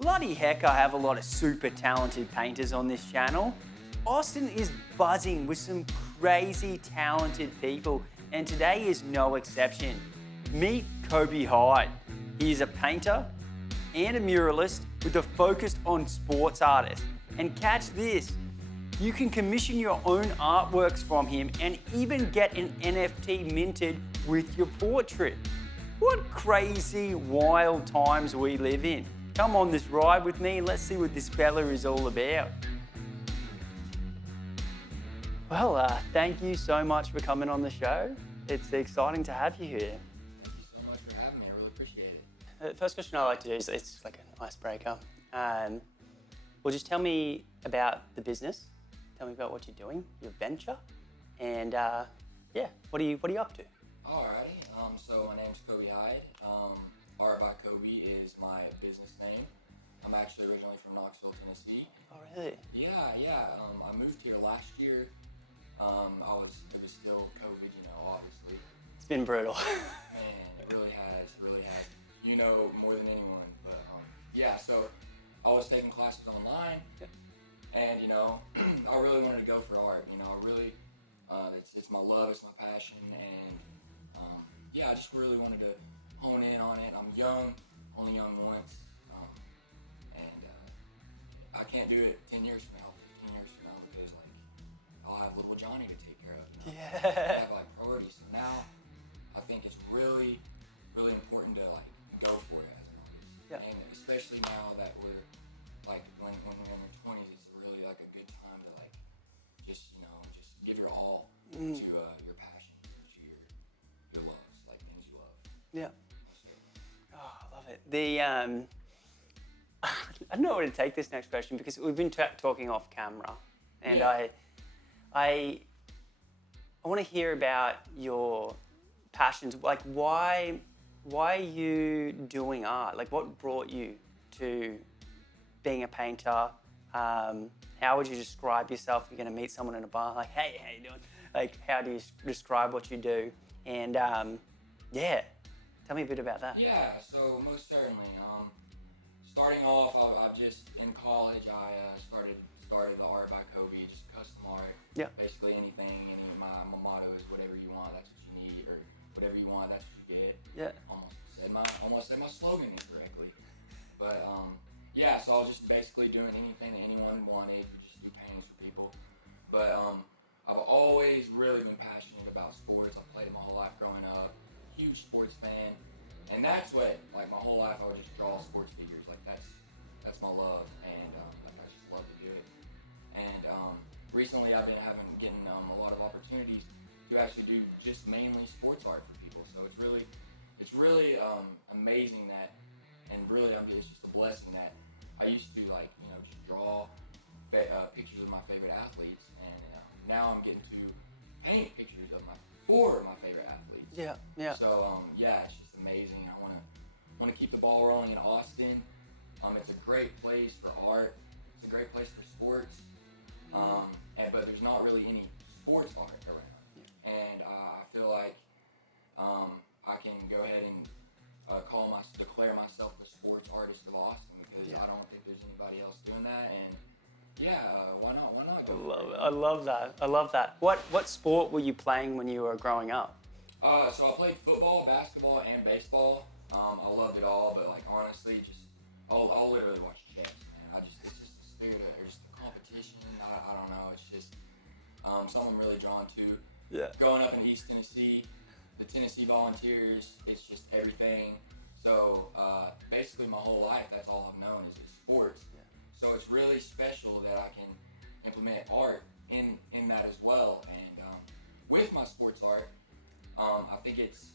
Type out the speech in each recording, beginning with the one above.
Bloody heck, I have a lot of super talented painters on this channel. Austin is buzzing with some crazy talented people, and today is no exception. Meet Koby Hyde. He is a painter and a muralist with a focus on sports artists. And catch this, you can commission your own artworks from him and even get an NFT minted with your portrait. What crazy, wild times we live in. Come on this ride with me and let's see what this fella is all about. Well, thank you so much for coming on the show. It's exciting to have you here. Thank you so much for having me. I really appreciate it. The first question I like to do is it's like an icebreaker. Well, just tell me about the business. Tell me about what you're doing, your venture, and yeah, what are you up to? Alrighty. So my name's Koby Hyde. Art by Koby is my business name. I'm actually originally from Knoxville, Tennessee. Oh, really? Yeah. I moved here last year. It was still COVID, obviously. It's been brutal. Man, it really has. You know more than anyone. But yeah, so I was taking classes online, and I really wanted to go for art. I really, it's my love, it's my passion, and yeah, I just really wanted to hone in on it. I'm young, only young once, and I can't do it 10 years from now, 15 years from now, because I'll have little Johnny to take care of. I have priorities. So now I think it's really, really important to go for it as an artist. And especially now that we're when we're in our 20s, it's really a good time to just give your all to your passion, to your loves, things you love. Yeah. Oh, I love it. I don't know where to take this next question because we've been talking off camera, and I want to hear about your passions. Why are you doing art? What brought you to being a painter? How would you describe yourself if you're going to meet someone in a bar? Hey, how you doing? How do you describe what you do? And yeah, tell me a bit about that. Yeah, so most certainly. Starting off, I've just in college. I started the Art by Koby, just custom art. Yeah. Basically anything. My motto is whatever you want, that's what you need, or whatever you want, that's what you get. Yeah. Almost said my slogan incorrectly, but yeah. So I was just basically doing anything that anyone wanted, just do paintings for people. But I've always really been passionate about sports. I played my whole life growing up, huge sports fan. And that's what, my whole life, I would just draw sports figures. That's my love, and I just love to do it. And recently, I've been getting a lot of opportunities to actually do just mainly sports art for people. So it's really amazing that, and really, it's just a blessing that I used to just draw pictures of my favorite athletes, and now I'm getting to paint pictures for my favorite athletes. Yeah. So it's just amazing. I want to keep the ball rolling in Austin. It's a great place for art. It's a great place for sports. But there's not really any sports art around. And I feel like I can go ahead and declare myself the sports artist of Austin, because I don't think there's anybody else doing that. And why not? I love that. What sport were you playing when you were growing up? So I played football, basketball, and baseball. I loved it all, but honestly, I'll literally watch chess, man. It's just the spirit of it, just the competition. I don't know. It's just something I'm really drawn to. Yeah. Growing up in East Tennessee, the Tennessee Volunteers, it's just everything. So basically, my whole life, that's all I've known is sports. Yeah. So it's really special that I can implement art in that as well. And with my sports art, I think it's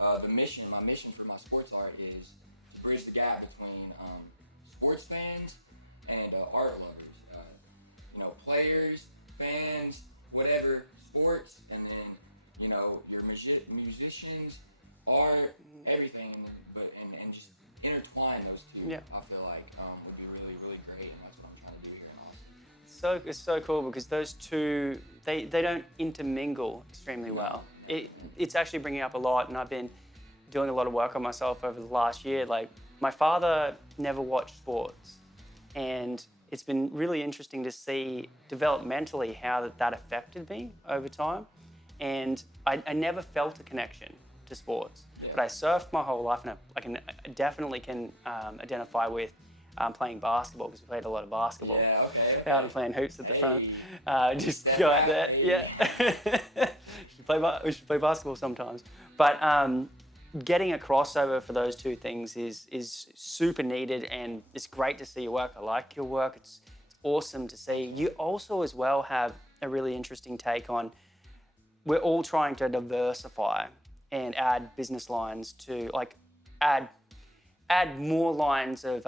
my mission for my sports art is to bridge the gap between sports fans and art lovers. Players, fans, whatever, sports, and then, your musicians, art, everything, and just intertwine those two. Yeah. I feel would be really, really great, and that's what I'm trying to do here in Austin. It's so cool because those two, they don't intermingle extremely well. It's actually bringing up a lot, and I've been doing a lot of work on myself over the last year. my father never watched sports, and it's been really interesting to see developmentally how that affected me over time. And I never felt a connection to sports, but I surfed my whole life, and I definitely can identify with playing basketball, because we played a lot of basketball. Yeah, okay. Out and playing hoops at the front. Just Step go out back, there. baby. Yeah. We should play basketball sometimes. But getting a crossover for those two things is super needed, and it's great to see your work. I like your work. It's awesome to see. You also as well have a really interesting take on, we're all trying to diversify and add business lines to, like, add more lines of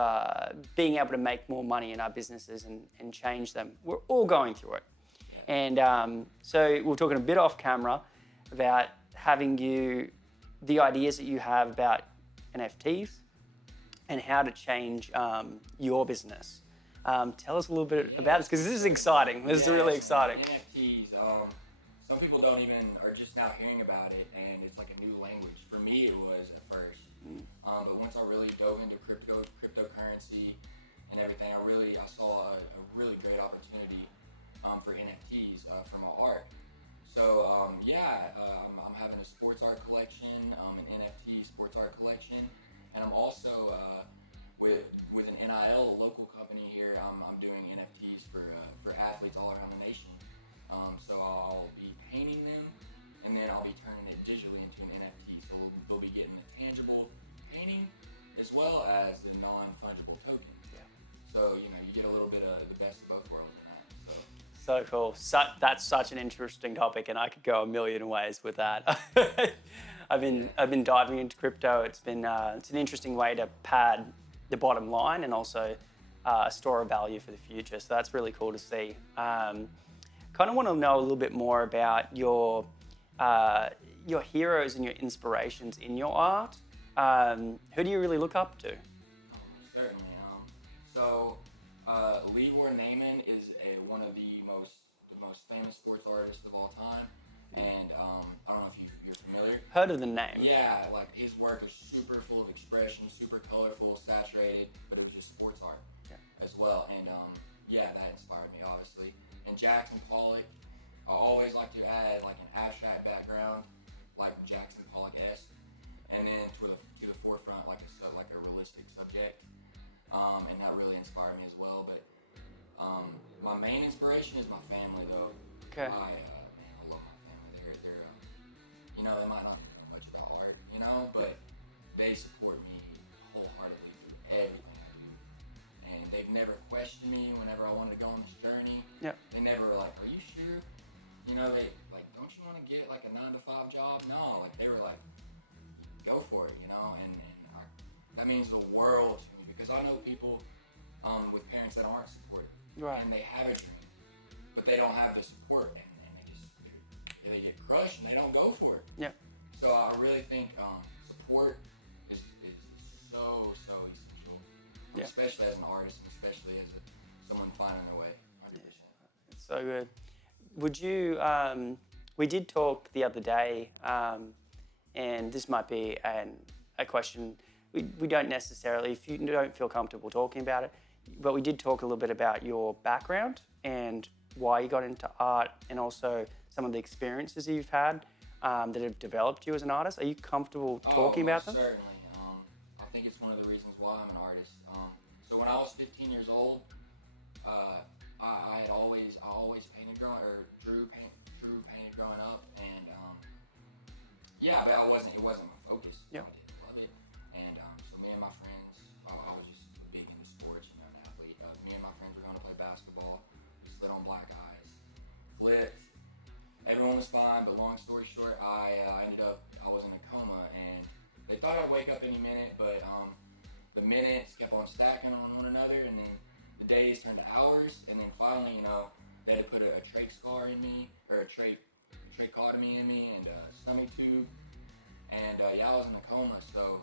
being able to make more money in our businesses and change them. We're all going through it. And so we were talking a bit off camera about having the ideas that you have about NFTs and how to change your business. Tell us a little bit about this, because this is exciting. This is really exciting. NFTs, some people are just now hearing about it, and it's like a new language. For me, it was at first. But once I really dove into cryptocurrency and everything, I saw a really great opportunity for NFTs for my art. So I'm having a sports art collection, an NFT sports art collection, and I'm also with an NIL, a local company here. I'm doing NFTs for athletes all around the nation. So I'll be painting them, and then I'll be turning it digitally into an NFT. So they'll be getting a tangible painting as well as the non-fungible token. Yeah. So you get a little bit of the best of both worlds in that. So cool. That's such an interesting topic, and I could go a million ways with that. I've been diving into crypto. It's an interesting way to pad the bottom line and also store a value for the future. So that's really cool to see. Kind of want to know a little bit more about your heroes and your inspirations in your art. Who do you really look up to? Certainly. Lee Naaman is one of the most famous sports artists of all time, and I don't know if you're familiar. Heard of the name? Yeah, like his work is super full of expression, super colorful, saturated, but it was just sports art as well. And that inspired me, obviously. And Jackson Pollock, I always like to add like an abstract background, like Jackson Pollock-esque, and then to the forefront like a realistic subject. And that really inspired me as well. But my main inspiration is my family, though. Okay. I love my family. They're they might not know much about art, but they support me wholeheartedly for everything I do. And they've never questioned me whenever I wanted to go on this journey. Yeah. They never were like, "Are you sure?" They like, "Don't you want to get like a 9-to-5 job?" No, like they were like, "Go for it," and that means the world to me, because I know people with parents that aren't supportive, Right. and they have a dream, but they don't have the support, and they get crushed and they don't go for it. Yeah. So I really think support is so essential, especially as an artist, and especially as someone finding their way. 100%. It's so good. Would you? We did talk the other day, and this might be a question. We don't necessarily, if you don't feel comfortable talking about it, but we did talk a little bit about your background and why you got into art, and also some of the experiences you've had that have developed you as an artist. Are you comfortable talking about them? Certainly. I think it's one of the reasons why I'm an artist. So when I was 15 years old, I always painted drew painted growing up, and but it wasn't my focus. Yeah. I didn't love it, and so me and my friends, I was just big into sports, an athlete. Me and my friends were going to play basketball, slid on black eyes, flipped. Everyone was fine, but long story short, I was in a coma, and they thought I'd wake up any minute, but the minutes kept on stacking on one another, and then the days turned to hours, and then finally, they had put a trach scar in me, or a tracheotomy in me, and a stomach tube, and I was in a coma. So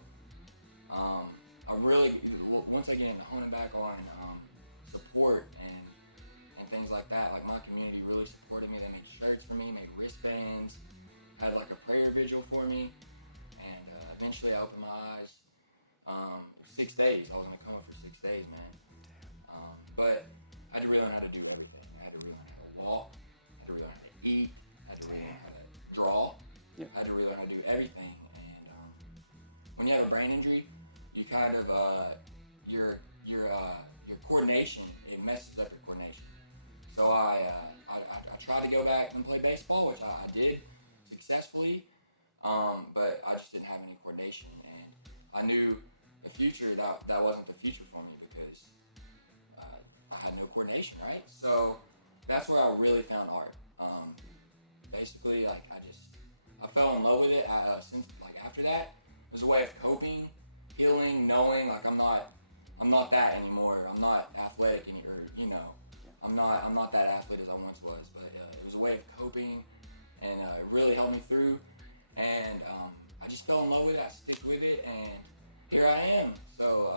I really, once again, honing back on support and things like that. Like, my community really supported me. They made shirts for me, made wristbands, had like a prayer vigil for me, and eventually I opened my eyes. 6 days. I was in a coma for 6 days, man. But I had to relearn how to do everything. I had to relearn how to walk. I had to relearn how to eat. I had to relearn how to draw. Yep. I had to relearn how to do everything. And when you have a brain injury, you kind of your coordination, it messes up your coordination. So I tried to go back and play baseball, which I did successfully, but I just didn't have any coordination, and I knew the future that wasn't the future for me because I had no coordination, right? So that's where I really found art. Basically, like I fell in love with it since like after that. It was a way of coping, healing, knowing like I'm not that anymore. I'm not athletic anymore. You know, I'm not that athlete as I once was. But it was a way of coping, and it really helped me through. And I just fell in love with it. I stick with it, and here I am. So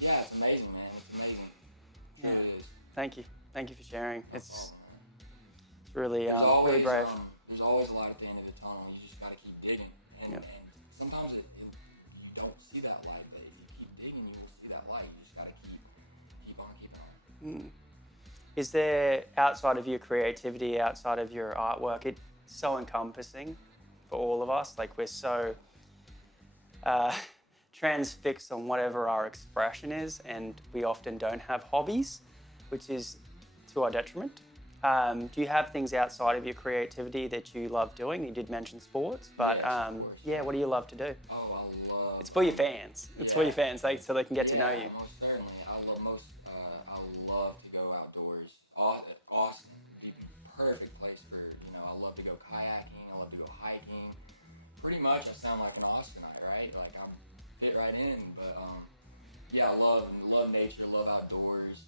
yeah, it's amazing, man. It's amazing. Yeah. It is. Thank you for sharing. It's really There's really brave. There's always a light at the end of the tunnel. You just gotta keep digging, and sometimes you don't see that light, but if you keep digging, you will see that light. You just gotta keep on keeping on. Is there, outside of your creativity, outside of your artwork, it's so encompassing for all of us. Like we're so transfixed on whatever our expression is, and we often don't have hobbies, which is to our detriment. Do you have things outside of your creativity that you love doing? You did mention sports, but Sports. what do you love to do? Oh, I love. It's for your fans. It's for your fans, like, so they can get to know you. Most certainly. I love to go outdoors. Austin, be perfect place for, I love to go kayaking. I love to go hiking. Pretty much, I sound like an Austinite, right? Like I'm fit right in. But yeah, I love nature. Love outdoors.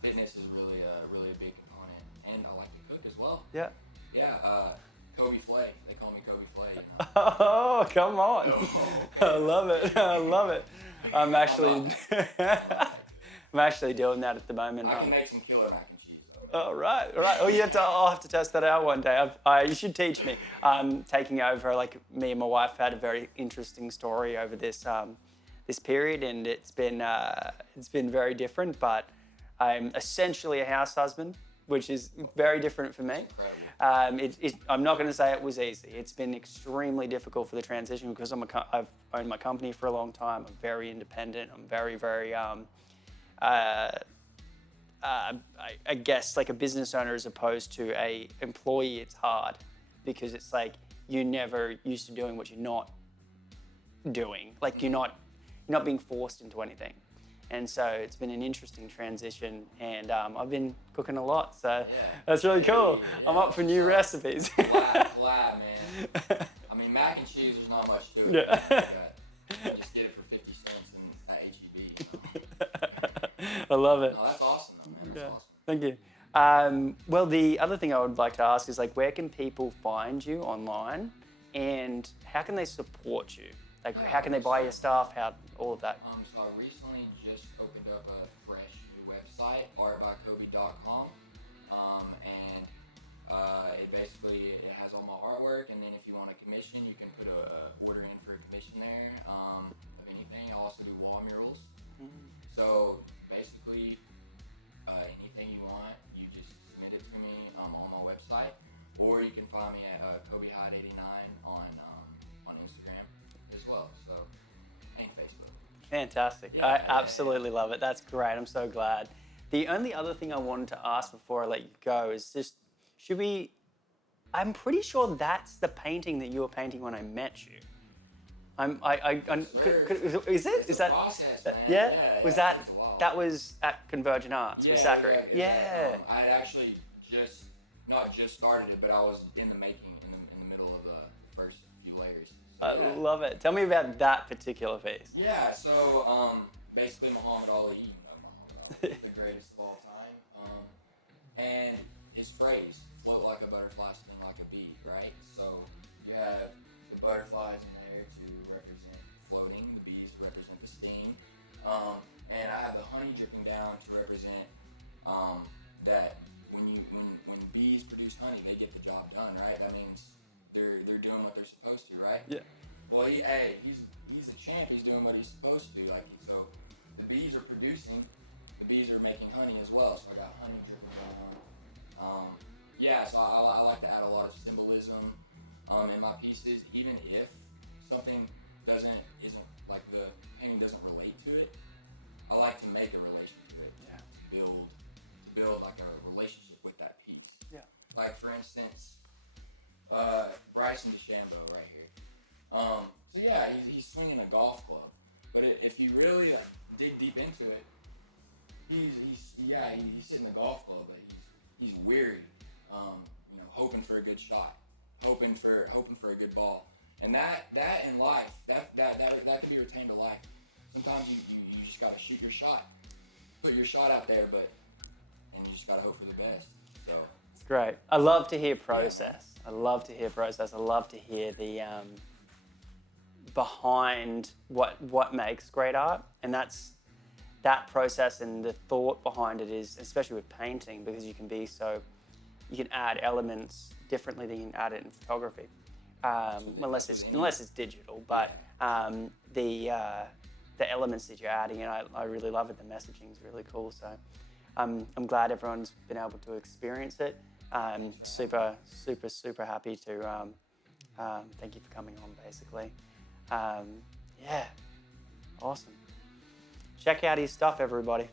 Fitness is really a big component, and I like to cook as well. Yeah. Yeah. Koby Flay. They call me Koby Flay. Oh, come on. I love it. I love it. I'm actually doing that at the moment. I can make some killer mac and cheese, though. Oh, right. Oh, I'll have to test that out one day. You should teach me. Taking over, like me and my wife had a very interesting story over this period, and it's been very different, but I'm essentially a house husband, which is very different for me. I'm not going to say it was easy. It's been extremely difficult for the transition because I've owned my company for a long time. I'm very independent. I'm very, very, I guess like a business owner as opposed to a employee. It's hard because it's like you're never used to doing what you're not doing. Like you're not being forced into anything. And so it's been an interesting transition, and I've been cooking a lot, so that's really cool. Yeah, I'm up for new recipes. Glad, man. I mean, mac and cheese, there's not much to it. Yeah. You just get it for 50 cents and that HEB. I love it. No, that's awesome, though, man. That's awesome. Thank you. Well, the other thing I would like to ask is, like, where can people find you online, and how can they support you? Like, how can they buy your stuff? All of that. So I recently just opened up a fresh new website, artbykoby.com, and it has all my artwork. And then if you want a commission, you can put a order in for a commission there of anything. I also do wall murals. So basically, anything you want, you just submit it to me on my website, or you can find me at Koby Hyde 89 on Instagram as well. So. Fantastic. I absolutely love it. That's great. I'm so glad. The only other thing I wanted to ask before I let you go is just, I'm pretty sure that's the painting that you were painting when I met you. Is it? Is that? Process, man. Yeah? Was that was at Convergent Arts with Zachary? Yeah. I had actually not just started it, but I was in the making, in the middle of the first few layers. I love it. Tell me about that particular piece. Yeah, so basically Muhammad Ali, the greatest of all time, and his phrase, float like a butterfly, sting like a bee, right? So you have the butterflies in there to represent floating, the bees to represent the sting, and I have the honey dripping down to represent that when bees produce honey, they get the job done, right? That means they're doing what they're supposed to, right? Yeah. Well, he's a champ. He's doing what he's supposed to do. Like, so the bees are producing. The bees are making honey as well. So I got honey dripping going on. Yeah, so I like to add a lot of symbolism in my pieces, even if something isn't like the painting doesn't relate to it. I like to make a relation to it. Yeah. To build like a relationship with that piece. Yeah. Like for instance, Bryson DeChambeau right here. So yeah, he's swinging a golf club, but if you really dig deep into it, he's hitting the golf club, but he's weary, hoping for a good shot, hoping for a good ball, and that in life that can be retained to life. Sometimes you just gotta shoot your shot, put your shot out there, and you just gotta hope for the best. So it's great. I love to hear process. I love to hear process. I love to hear the behind what makes great art, and that process and the thought behind it is, especially with painting, because you can add elements differently than you can add it in photography, unless it's digital. But the elements that you're adding, and I really love it. The messaging is really cool. So I'm glad everyone's been able to experience it. Super happy to thank you for coming on, basically. Yeah, awesome. Check out his stuff, everybody.